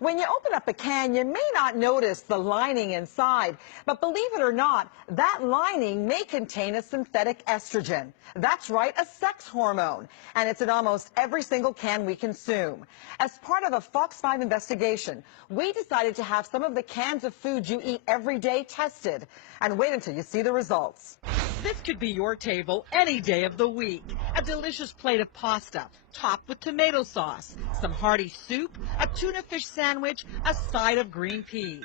When you open up a can, you may not notice the lining inside, but believe it or not, that lining may contain a synthetic estrogen. That's right, a sex hormone, and it's in almost every single can we consume. As part of a Fox 5 investigation, we decided to have some of the cans of food you eat every day tested, and wait until you see the results. This could be your table any day of the week. A delicious plate of pasta, topped with tomato sauce, some hearty soup, a tuna fish sandwich, a side of green peas.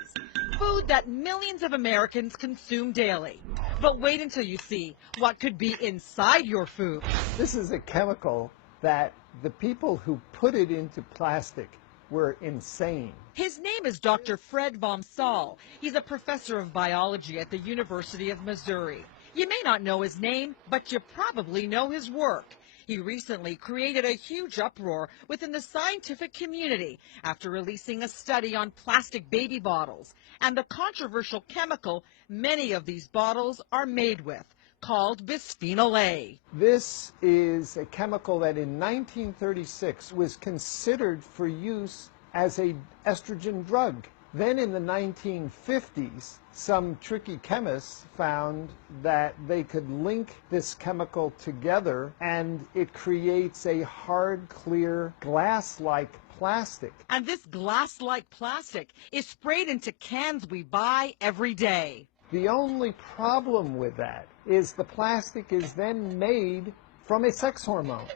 Food that millions of Americans consume daily. But wait until you see what could be inside your food. This is a chemical that the people who put it into plastic were insane. His name is Dr. Fred Vom Saal. He's a professor of biology at the University of Missouri. You may not know his name, but you probably know his work. He recently created a huge uproar within the scientific community after releasing a study on plastic baby bottles and the controversial chemical many of these bottles are made with, called bisphenol A. This is a chemical that in 1936 was considered for use as an estrogen drug. Then in the 1950s, some tricky chemists found that they could link this chemical together and it creates a hard, clear, glass-like plastic. And this glass-like plastic is sprayed into cans we buy every day. The only problem with that is the plastic is then made from a sex hormone.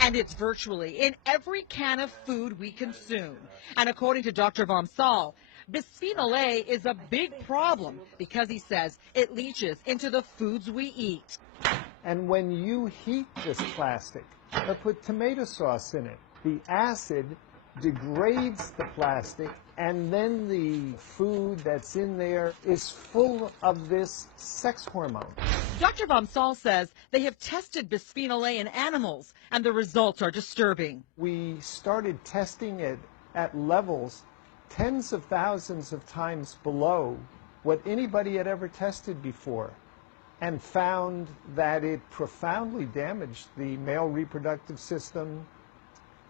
And it's virtually in every can of food we consume. And according to Dr. Vom Saal, bisphenol A is a big problem because he says it leaches into the foods we eat. And when you heat this plastic or put tomato sauce in it, the acid degrades the plastic and then the food that's in there is full of this sex hormone. Dr. Vom Saal says they have tested bisphenol A in animals and the results are disturbing. We started testing it at levels tens of thousands of times below what anybody had ever tested before and found that it profoundly damaged the male reproductive system.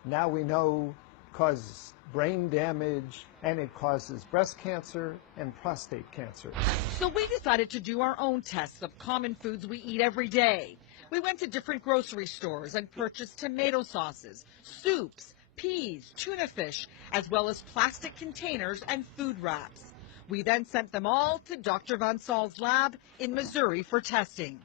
Now we know it causes brain damage and it causes breast cancer and prostate cancer. So we decided to do our own tests of common foods we eat every day. We went to different grocery stores and purchased tomato sauces, soups, peas, tuna fish, as well as plastic containers and food wraps. We then sent them all to Dr. Vom Saal's lab in Missouri for testing.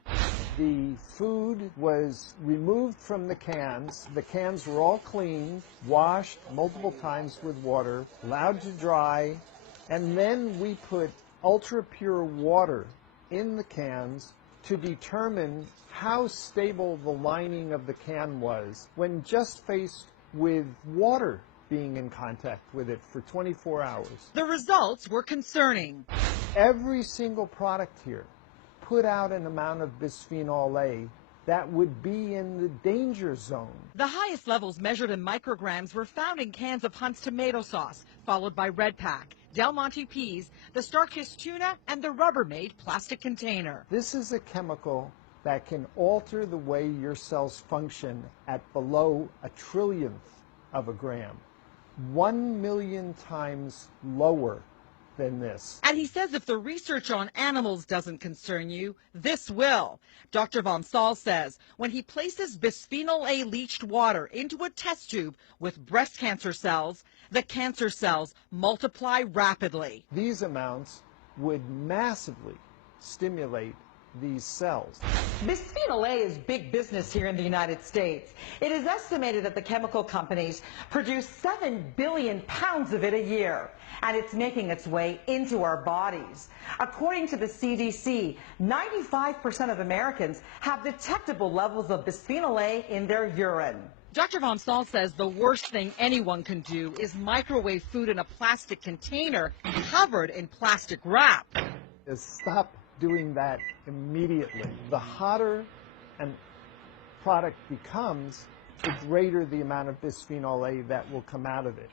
The food was removed from the cans. The cans were all cleaned, washed multiple times with water, allowed to dry, and then we put ultra pure water in the cans to determine how stable the lining of the can was when just faced with water being in contact with it for 24 hours. The results were concerning. Every single product here put out an amount of bisphenol A that would be in the danger zone. The highest levels measured in micrograms were found in cans of Hunt's tomato sauce, followed by Red Pack, Del Monte peas, the Starkist tuna, and the Rubbermaid plastic container. This is a chemical that can alter the way your cells function at below a trillionth of a gram. 1 million times lower than this. And he says if the research on animals doesn't concern you, this will. Dr. Vom Saal says when he places bisphenol A leached water into a test tube with breast cancer cells, the cancer cells multiply rapidly. These amounts would massively stimulate these cells. Bisphenol A is big business here in the United States. It is estimated that the chemical companies produce 7 billion pounds of it a year, and it's making its way into our bodies. According to the CDC, 95% of Americans have detectable levels of bisphenol A in their urine. Dr. Vom Saal says the worst thing anyone can do is microwave food in a plastic container covered in plastic wrap. Stop doing that immediately. The hotter a product becomes, the greater the amount of bisphenol A that will come out of it.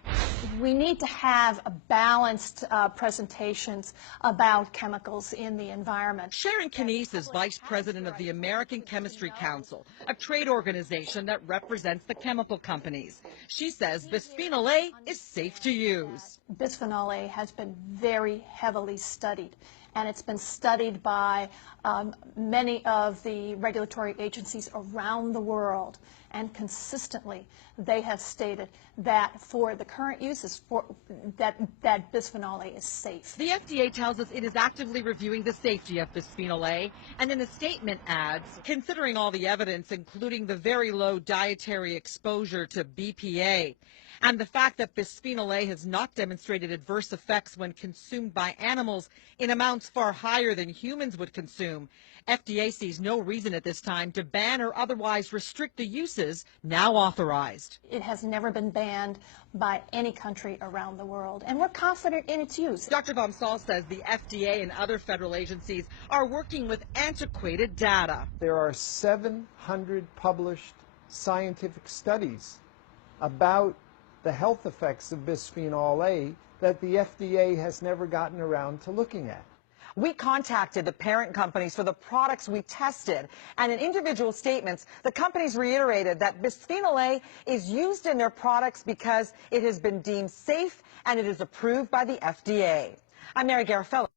We need to have a balanced presentations about chemicals in the environment. Sharon Knies is vice president of the American Chemistry Council, a trade organization that represents the chemical companies. She says bisphenol A is safe to use. Bisphenol A has been very heavily studied, and it's been studied by many of the regulatory agencies around the world. And consistently, they have stated that for the current uses, that bisphenol A is safe. The FDA tells us it is actively reviewing the safety of bisphenol A, and in a statement adds, considering all the evidence, including the very low dietary exposure to BPA, and the fact that bisphenol A has not demonstrated adverse effects when consumed by animals in amounts far higher than humans would consume, FDA sees no reason at this time to ban or otherwise restrict the uses now authorized. It has never been banned by any country around the world, and we're confident in its use. Dr. Vom Saal says the FDA and other federal agencies are working with antiquated data. There are 700 published scientific studies about the health effects of bisphenol A that the FDA has never gotten around to looking at. We contacted the parent companies for the products we tested, and in individual statements, the companies reiterated that bisphenol A is used in their products because it has been deemed safe and it is approved by the FDA. I'm Mary Garafello.